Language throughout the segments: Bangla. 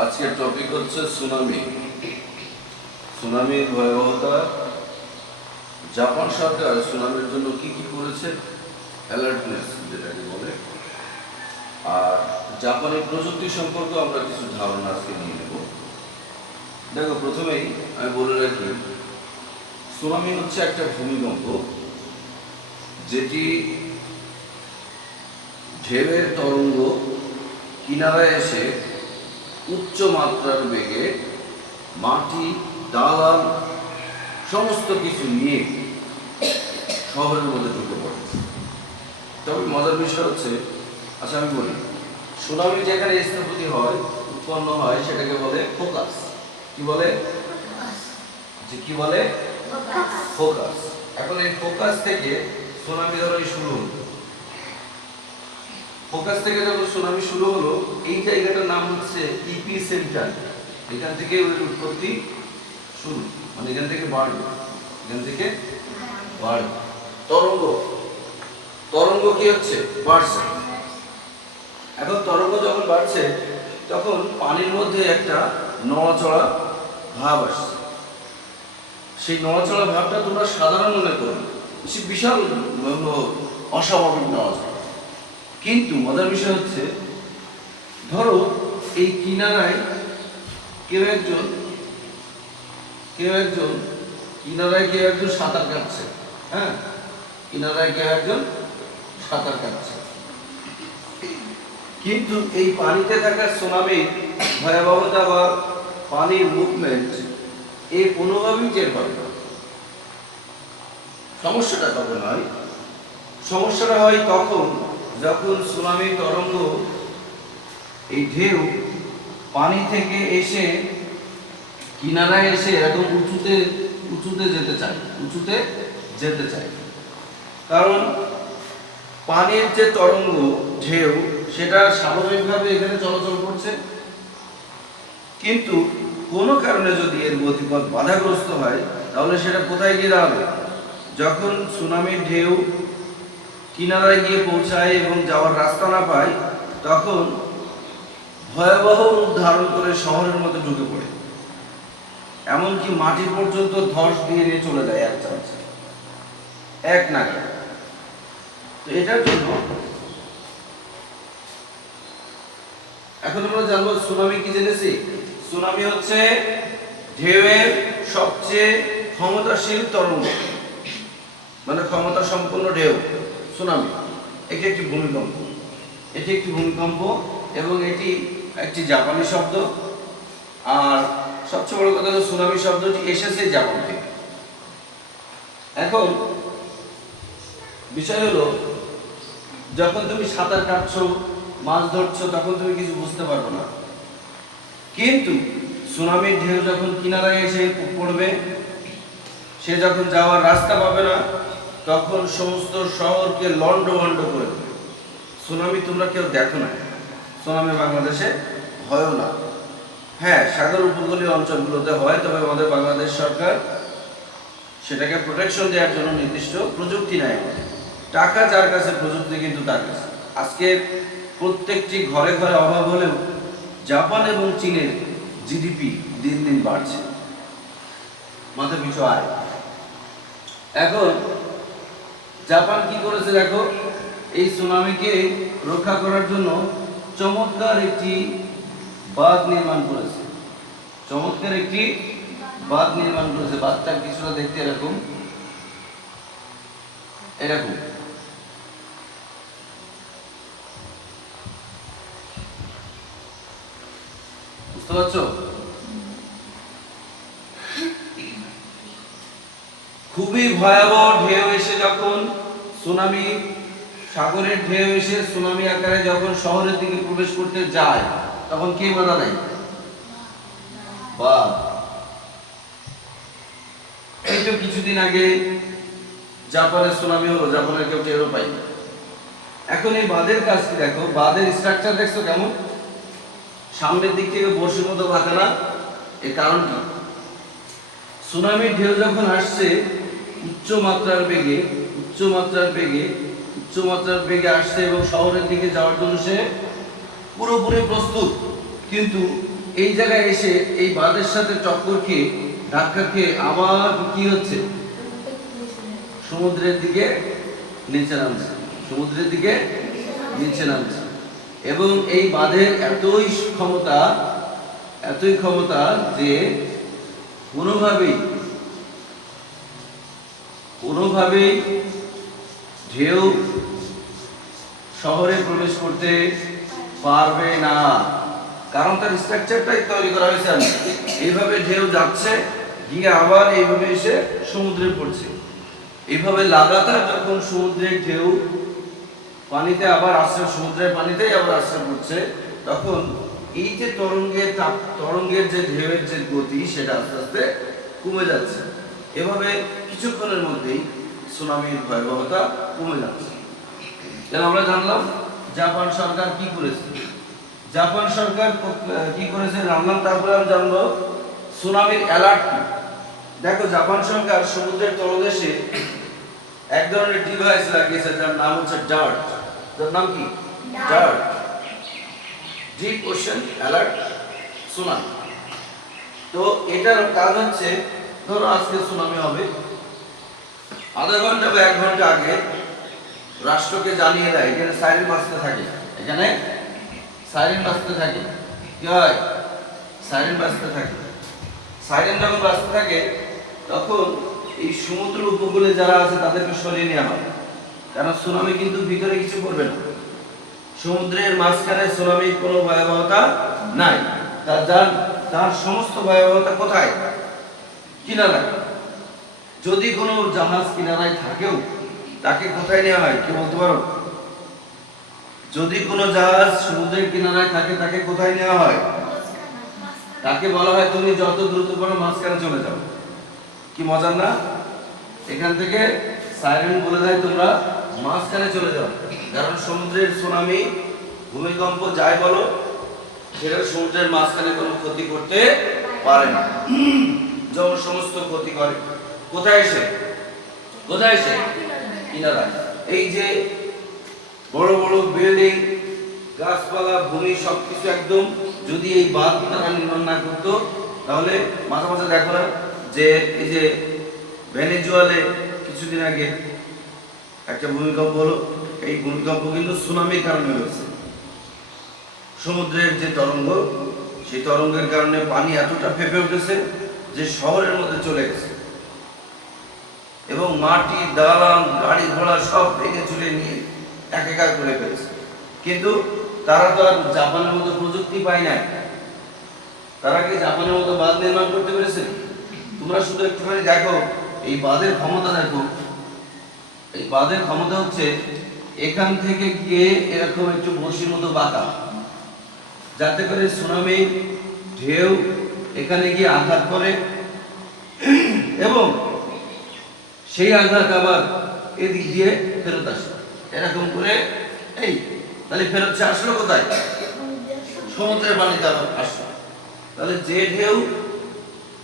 আজকের টপিক হচ্ছে সুনামি। সুনামির ভয়াবহতা, জাপান সরকার সুনামির জন্য কি কি করেছে, অ্যালার্টনেস যেটাকে বলে, আর জাপানের প্রযুক্তি সম্পর্কে আমরা কিছু ধারণা আজকে নিয়ে নেব। দেখো, প্রথমেই আমি বলে রাখি, সুনামি হচ্ছে একটা ভূমিকম্প যেটি ঢেউয়ের তরঙ্গ কিনারায় এসে উচ্চ মাত্রার বেগে মাটি, দালান সমস্ত কিছু নিয়ে শহরের মধ্যে ঢুকে পড়ে। তবে মজার বিষয় হচ্ছে, আচ্ছা আমি বলি, সুনামি যেখানে স্থাপতি হয়, উৎপন্ন হয়, সেটাকে বলে ফোকাস। কি বলে? কি বলে? ফোকাস। এখন এই ফোকাস থেকে সুনামি ধরো শুরু হলো। ফোকাস থেকে যখন সুনামি শুরু হলো, এই জায়গাটার নাম হচ্ছে ইপি সেন্টার। এখান থেকে ওই উৎপত্তি শুরু, মানে এখান থেকে বাড়বে, এখান থেকে বাড়বে। তরঙ্গ, তরঙ্গ কি হচ্ছে? বাড়ছে। এখন তরঙ্গ যখন বাড়ছে, তখন পানির মধ্যে একটা নড়াচড়া ভাব আসছে। সেই নড়াচড়া ভাবটা তোমরা সাধারণ মনে করো, বিশাল অস্বাভাবিক নড়াচড়া। কিন্তু মজার বিষয় হচ্ছে, ধরো এই কিনারায় কেউ একজন কিনারায় কেউ একজন সাঁতার কাটছে। হ্যাঁ, কিনারায় কেউ একজন সাঁতার কাটছে, কিন্তু এই পানিতে থাকা সুনামির ভয়াবহতা বা পানির মুভমেন্ট এই কোনোভাবেই টের পাবে না। সমস্যাটা তখন হয়, সমস্যাটা হয় তখন যখন সুনামির তরঙ্গ, এই ঢেউ পানি থেকে এসে কিনারায় এসে একদম উঁচুতে যেতে চায়। কারণ পানির যে তরঙ্গ, ঢেউ, সেটা স্বাভাবিকভাবে এখানে চলাচল করছে, কিন্তু কোনো কারণে যদি এর গতিপথ বাধাগ্রস্ত হয়, তাহলে সেটা কোথায় গিয়ে দাঁড়াবে? যখন সুনামির ঢেউ কিনারায় গিয়ে পৌঁছায় এবং যাওয়ার রাস্তা না পায়, তখন ভয়াবহ রূপ ধারণ করে শহরের মধ্যে ঢুকে পড়ে, এমনকি মাটি পর্যন্ত ধস দিয়ে নিয়ে চলে যায় এক নাগাড়ে। তো এটার জন্য এখন আমরা জানবো সুনামি কি জেনেছি। সুনামি হচ্ছে ঢেউয়ের সবচেয়ে ক্ষমতাশীল তরঙ্গ, মানে ক্ষমতা সম্পন্ন ঢেউ সুনামি। এটি একটি ভূমিকম্প, এবং এটি একটি জাপানি শব্দ। আর সবচেয়ে বড় কথা হলো, সুনামি শব্দটি এসেছে জাপান থেকে। এখন বিষয় হলো, যখন তুমি সাঁতার কাটছো, মাছ ধরছো, তখন তুমি কিছু বুঝতে পারবে না, কিন্তু সুনামির ঢেউ যখন কিনারায় এসে পড়বে, সে যখন যাওয়ার রাস্তা পাবে না, তখন সমস্ত শহরকে লন্ডভন্ড করে দেবে। সুনামি তোমরা কেউ দেখো না, সুনামি বাংলাদেশে হয়ও না। হ্যাঁ, সাগর উপকূলীয় অঞ্চলগুলোতে হয়, তবে আমাদের বাংলাদেশ সরকার সেটাকে প্রোটেকশন দেওয়ার জন্য নির্দিষ্ট প্রযুক্তি নেয়। টাকা যার কাছে, প্রযুক্তি কিন্তু তার কাছে। আজকের প্রত্যেকটি ঘরে ঘরে অভাব হলেও জাপান এবং চীনের জিডিপি দিন দিন বাড়ছে, মাথা পিছু আয়। এখন জাপান কি করেছে দেখো, এই সুনামিকে রক্ষা করার জন্য চমৎকার একটি বাঁধ নির্মাণ করেছে। বাঁধটা কিছুটা দেখতে এরকম বুঝতে পারছো? খুবই ভয়াবহ ঢেউ এসে যখন সুনামি, সাগরের ঢেউ এসে সুনামি আকারে যখন শহরের দিকে প্রবেশ করতে যায়, তখন কে বাধা দেয়? বাঁধ। এই তো কিছুদিন আগে জাপানের সুনামি হলো, জাপানের কেউ টেরও পায়নি। এখন এই বাঁধের কাজ কি দেখো, বাঁধের স্ট্রাকচার দেখছো কেমন? সামনের দিক থেকে বর্ষির মতো বাঁধে না? এর কারণ কি? সুনামির ঢেউ যখন আসছে উচ্চ মাত্রার বেগে আসছে এবং শহরের দিকে যাওয়ার জন্য সে পুরোপুরি প্রস্তুত, কিন্তু এই জায়গায় এসে এই বাঁধের সাথে টক্কর খেয়ে ধাক্কা খেয়ে আবার কি হচ্ছে, সমুদ্রের দিকে নিচে নামছে, সমুদ্রের দিকে নিচে নামছে। এবং এই বাঁধের এতই ক্ষমতা যে কোনোভাবেই ঢেউ শহরে প্রবেশ করতে পারবে না, কারণ তার স্ট্রাকচারটাই তৈরি করা হয়েছে। এইভাবে ঢেউ যাচ্ছে গিয়ে আবার এইভাবে এসে সমুদ্রে পড়ছে। এইভাবে লাগাতার যখন সমুদ্রের ঢেউ পানিতে আবার সমুদ্রের পানিতেই আবার আশ্রয় পড়ছে, তখন এই যে তরঙ্গের যে ঢেউয়ের যে গতি সেটা আস্তে আস্তে কমে যাচ্ছে। এভাবে কিছুক্ষণের মধ্যেই সুনামির ভয়াবহতা কমে যাচ্ছে। আমরা জানলাম জাপান সরকার কি করেছে, জানলাম। তারপরে আমরা জানবো সুনামির অ্যালার্ট কি। দেখো, জাপান সরকার সমুদ্রের তলদেশে এক ধরনের ডিভাইস লাগিয়েছে, যার নাম হচ্ছে ডার্ট। যার নাম কি? DART, deep ocean alert tsunami. তো এটার কাজ হচ্ছে, ধরো আজকে সুনামি হবে, আধা ঘন্টা বা 1 ঘন্টা আগে রাষ্ট্রকে জানিয়ে দেয়। এখানে সাইরেন বাজতে থাকে, কি হয়? সাইরেন বাজতে থাকে। সাইরেন যখন বাজতে থাকে তখন এই সমুদ্র উপকূলে যারা আছে তাদেরকে সরিয়ে নেওয়া হয়, কারণ সুনামি কিন্তু ভিতরে কিছু করবে না। সমুদ্রের মাঝখানে সুনামির কোনো ভয়াবহতা নাই, তার সমস্ত ভয়াবহতা কোথায়? কিনারায়। যদি কোনো জাহাজ কিনারায় থাকেও তাকে কোথায় নেওয়া হয়, কি বলতে পারো? যদি কোনো জাহাজ সমুদ্রের কিনারায় থাকে তাকে কোথায় নেওয়া হয়? তাকে বলা হয় তুমি যত দ্রুত পারো মাঝখানে চলে যাও। কি মজার না? এখান থেকে সাইরেন বলে দেয় তোমরা মাঝখানে চলে যাও, কারণ সমুদ্রের সুনামি, ভূমিকম্প যাই বলো, সেটা সমুদ্রের মাঝখানে কোনো ক্ষতি করতে পারে না। যেমন সমস্ত ক্ষতি করে কোথায় এসে? কিনারায়। এই যে বড় বড় বিল্ডিং, গাছপালা, ভূমি সবকিছু একদম যদি এই বাঁধ তারা নির্মাণ না করতো, তাহলে মাঝে মাঝে দেখো না যে এই যে ভেনেজুয়েলাতে কিছুদিন আগে একটা ভূমিকম্প হলো। এই ভূমিকম্প কিন্তু সুনামির কারণে হয়েছে। সমুদ্রের যে তরঙ্গ, সেই তরঙ্গের কারণে পানি এতটা ফেপে উঠেছে যে শহরের মধ্যে চলে গেছে, এবং মাটি, দালান, গাড়ি ঘোড়া সব ভেঙে চুরে নিয়ে একাকার করে ফেলেছে। কিন্তু তারা তো আর জাপানের মতো প্রযুক্তি পায় নাই। তারা কি জাপানের মতো বাঁধ নির্মাণ করতে পেরেছে? তোমরা শুধু একটুখানি দেখো, এই বাঁধের ক্ষমতা দেখো। এই বাঁধের ক্ষমতা হচ্ছে এখান থেকে গিয়ে এরকম একটু বড়শির মতো বাঁকা, যাতে করে সুনামি ঢেউ এখানে গিয়ে আঘাত করে এবং সেই আঘাত আবার এদিক দিয়ে ফেরত আসে। এরকম করে তাহলে ফেরত আসলো কোথায়? সমুদ্রের পানিতে আবার আসলো। তাহলে যে ঢেউ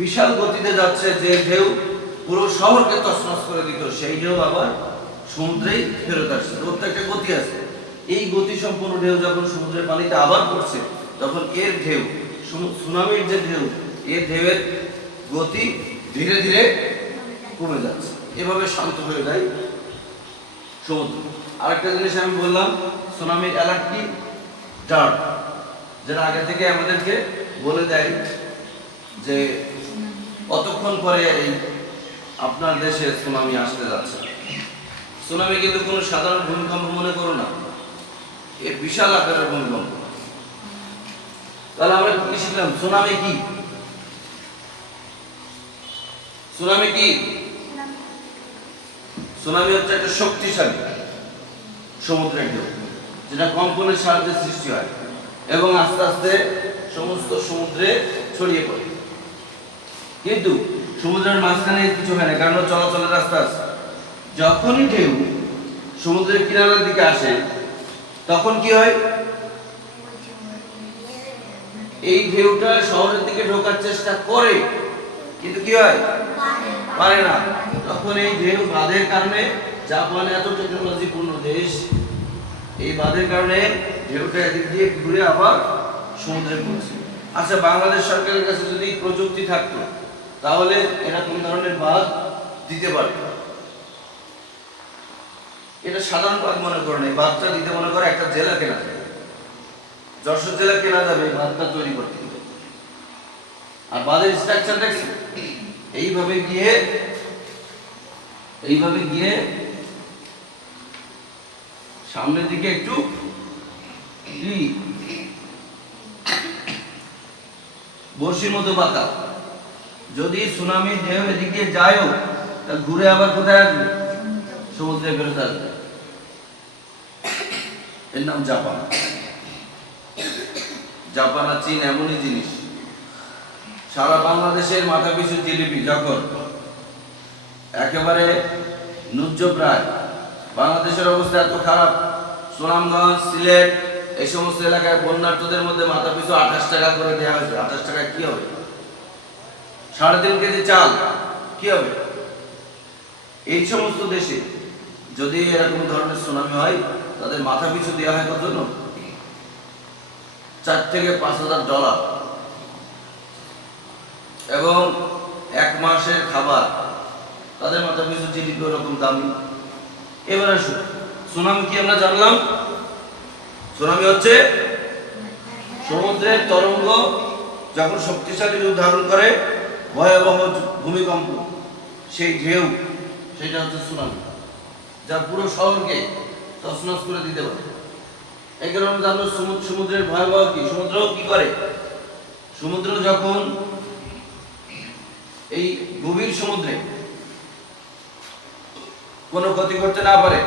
বিশাল গতিতে যাচ্ছে, যে ঢেউ পুরো শহরকে তছনছ করে দিত, সেই ঢেউ আবার সমুদ্রেই ফেরত আসছে। প্রত্যেকটা গতি আছে। এই গতি সম্পন্ন ঢেউ যখন সমুদ্রের পানিতে আবার পড়ছে, তখন এর ঢেউ, সুনামির যে ঢেউ, এর ঢেউয়ের গতি ধীরে ধীরে কমে যাচ্ছে। এভাবে শান্ত হয়ে যায় সমুদ্র। আরেকটা জিনিস আমি বললাম, সুনামির অ্যালার্ট কি? ডার্ট, যেটা আগে থেকে আমাদেরকে বলে দেয় যে কতক্ষণ পরে এই আপনার দেশে সুনামি আসতে যাচ্ছে। সুনামি কিন্তু কোনো সাধারণ ভূমিকম্প মনে করো না, এর বিশাল আকারের ভূমিকম্প। তাহলে আমরা কি শিখলাম? সুনামি কি? সুনামি হচ্ছে একটা শক্তিশালী সমুদ্রের ঢেউ, যেটা কম্পনের সাহায্যে সৃষ্টি হয় এবং আস্তে আস্তে সমস্ত সমুদ্রে ছড়িয়ে পড়ে। কিন্তু সমুদ্রের মাঝখানে কিছু হয় না, কারণ চলাচলের রাস্তা আছে। যখনই ঢেউ সমুদ্রের কিনারার দিকে আসে, তখন কি হয়? এই ঢেউটা শহরের দিকে ঢোকার চেষ্টা করে, কিন্তু কি হয়? পারে না। তখন এই ঢেউ বাঁধের কারণে, জাপান এত টেকনোলজি পূর্ণ দেশ, এই বাঁধের কারণে ঢেউটা এদিক দিয়ে ঘুরে আবার সমুদ্রে পড়ছে। আচ্ছা, বাংলাদেশ সরকারের কাছে যদি প্রযুক্তি থাকতো তাহলে এরা কোন ধরনের বাঁধ দিতে পারত? এটা সাধারণ বাঁধ মনে করেন, এই বাঁধটা দিতে মনে করে একটা জেলা কেনা যাবে, যশোর জেলা কেনা যাবে এই বাঁধটা তৈরি করতে। আর বাঁধের স্ট্রাকচার দেখছি এইভাবে গিয়ে সামনের দিকে একটু বর্ষির মতো বাঁকা। যদি সুনামির ঢেউ এদিক দিয়ে যায়ও তা ঘুরে আবার কোথায় আসবে? সমুদ্রে ফেরত আসবে। এর নাম জাপান। জাপান আর চীন এমনই জিনিস, সারা বাংলাদেশের মাথা পিছু জিডিপি যখন একেবারে নুজ্জপ্রায়, বাংলাদেশের অবস্থা এত খারাপ, সুনামগঞ্জ, সিলেট এই সমস্ত এলাকায় বন্যার্থদের মধ্যে মাথা পিছু 28 টাকা করে দেওয়া হয়েছে। 28 টাকায় কি হবে? 3.5 কেজি চাল কি হবে? এই সমস্ত দেশে যদি এরকম ধরনের সুনামি হয় তাদের মাথা পিছু দেওয়া হয় কত? 4 থেকে 5,000 ডলার, এবং 1 মাসের খাবার তাদের মাথা পিছু জিডিপি ওরকম দামি। এবার আসুন, সুনামি কি আমরা জানলাম? সুনামি হচ্ছে সমুদ্রের তরঙ্গ যখন শক্তিশালী রূপ ধারণ করে, ভয়াবহ ভূমিকম্প, সেই ঢেউ, সেটা হচ্ছে সুনামি, যা পুরো শহরকে তছনছ করে দিতে পারে। এই কারণে জানো সমুদ্রের ভয়াবহ কি? সমুদ্র কি করে? সমুদ্র যখন এই গভীর সমুদ্রে কোনো ক্ষতি করতে না পারে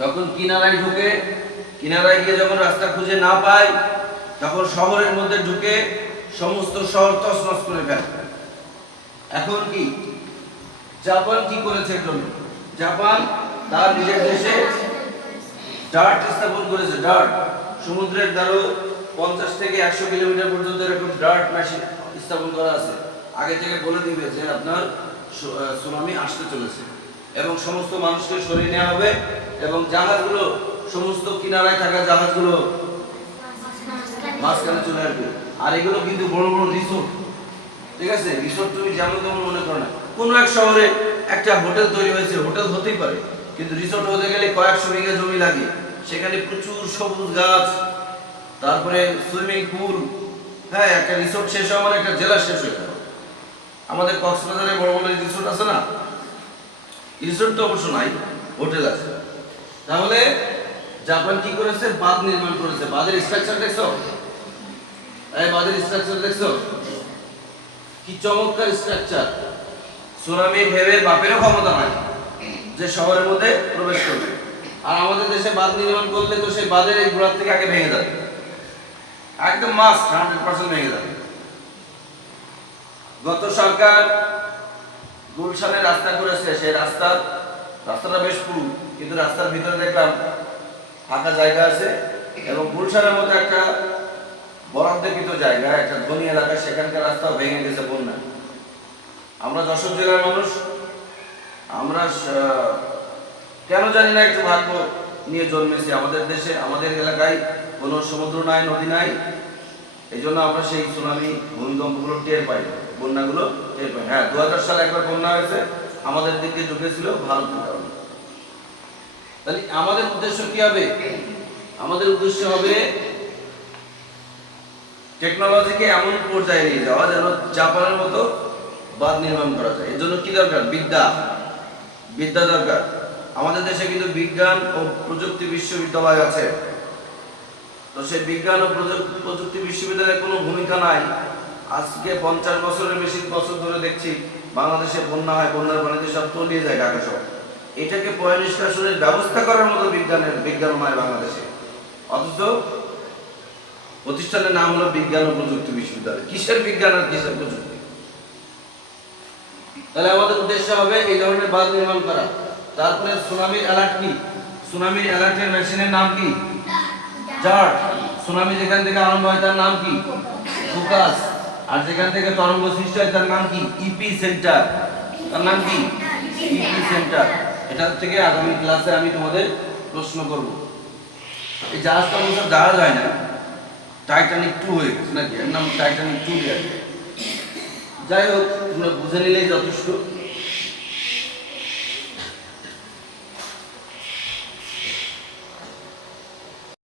তখন কিনারায় ঢুকে, কিনারায় গিয়ে যখন রাস্তা খুঁজে না পায় তখন শহরের মধ্যে ঢুকে সমস্ত শহর তছনছ করে ফেলে। এখন কি জাপান কি করেছে? জাপান তার নিজের দেশে ডার্ট স্থাপন করেছে। ডার্ট, সমুদ্রের দ্বারও 50 থেকে 100 কিলোমিটার পর্যন্ত এরকম ডার্ট মেশিন স্থাপন করা আছে। আগে থেকে বলে দিবে যে আপনার সুনামি আসতে চলেছে, এবং সমস্ত মানুষকে সরিয়ে নেওয়া হবে, এবং জাহাজগুলো, সমস্ত কিনারায় থাকা জাহাজগুলো মাঝখানে চলে আসবে। আর এগুলো কিন্তু বড় বড় রিসোর্ট, ঠিক আছে? রিসোর্ট তুমি যেমন তেমন মনে করো না। কোনো এক শহরে একটা হোটেল তৈরি হয়েছে, হোটেল হতেই পারে, কিন্তু রিসোর্ট হতে গেলে কয়েকশো বিঘা জমি লাগে, সেখানে প্রচুর সবুজ গাছ, তারপরে সুইমিং পুল। হ্যাঁ, একটা রিসোর্ট শেষ হওয়া মানে একটা জেলা শেষ হয়ে গেল। আমাদের কক্সবাজারে বড় বড় রিসোর্ট আছে না? রিসোর্ট তো অবশ্য নাই, হোটেল আছে। তাহলে জাপান কি করেছে? বাঁধ নির্মাণ করেছে। বাঁধের স্ট্রাকচার দেখছো? এই বাঁধের স্ট্রাকচার দেখছো? কি চমৎকার স্ট্রাকচার! সুনামি ভেবে বাপেরও ক্ষমতা নাই যে শহরের মধ্যে প্রবেশ করবে। আর আমাদের দেশে বাঁধ নির্মাণ করলে তো সেই বাঁধের এই গোড়ার থেকে আগে ভেঙে যাবে, একদম মাস্ট 100% ভেঙে যাবে। গত সরকার গুলশানে রাস্তা করেছে, সেই রাস্তাটা বেশ পুরু, কিন্তু রাস্তার ভিতরে দেখলাম ফাঁকা জায়গা আছে, এবং গুলশানের মতো একটা বরাদ্দকৃত জায়গা, একটা ধনী এলাকা, সেখানকার রাস্তাও ভেঙে গেছে বন্যা। আমরা যশোর জেলার মানুষ, আমরা কেন জানি না একটু ভাগ্য নিয়ে জন্মেছি। আমাদের দেশে, আমাদের এলাকায় কোনো সমুদ্র নাই, নদী নাই, এই জন্য আমরা সেই সুনামি, ভূমিকম্পগুলো টের পাই, বন্যাগুলো টের পাই। হ্যাঁ, 2000 সালে একবার বন্যা হয়েছে, আমাদের দিকে ঢুকেছিল ভারতের কারণে। তাহলে আমাদের উদ্দেশ্য কি হবে? আমাদের উদ্দেশ্য হবে টেকনোলজিকে এমন পর্যায়ে নিয়ে যাওয়া যেন জাপানের মতো বাঁধ নির্মাণ করা যায়। এর জন্য কি দরকার? বিদ্যা দরকার। আমাদের দেশে কিন্তু বিজ্ঞান ও প্রযুক্তি বিশ্ববিদ্যালয় আছে, তো সেই বিজ্ঞান ও প্রযুক্তি বিশ্ববিদ্যালয়ের কোনো ভূমিকা নাই। আজকে 50 বছরের বেশি বছর ধরে দেখছি বাংলাদেশে বন্যা হয়, বন্যার পানিতে সব তলিয়ে যায় ঢাকা শহর। এটাকে পয় নিষ্কাশনের ব্যবস্থা করার মতো বিজ্ঞান নয় বাংলাদেশে, অথচ প্রতিষ্ঠানের নাম হলো বিজ্ঞান ও প্রযুক্তি বিশ্ববিদ্যালয়। কিসের বিজ্ঞান আর কিসের প্রযুক্তি? তাহলে আমাদের উদ্দেশ্য হবে এই ধরনের বাঁধ নির্মাণ করা। তারপরে সুনামির অ্যালার্ট কি? সুনামির অ্যালার্টের মেশিনের নাম কি? ডার্ট। সুনামি যেখান থেকে আরম্ভ হয় তার নাম কি? ফোকাস। আর যেখান থেকে তরঙ্গ সৃষ্টি হয় তার নাম কি? Epicentre. তার নাম কি? Epicentre. এটা থেকে আগামী ক্লাসে আমি তোমাদের প্রশ্ন করব। এই জাহাজটা অবশ্য জাহাজ হয় না, টাইটানিক 2 হয়ে গেছে নাকি, এর নাম টাইটানিক 2 আর কি। যাই হোক, তোমরা বুঝে নিলেই যথেষ্ট।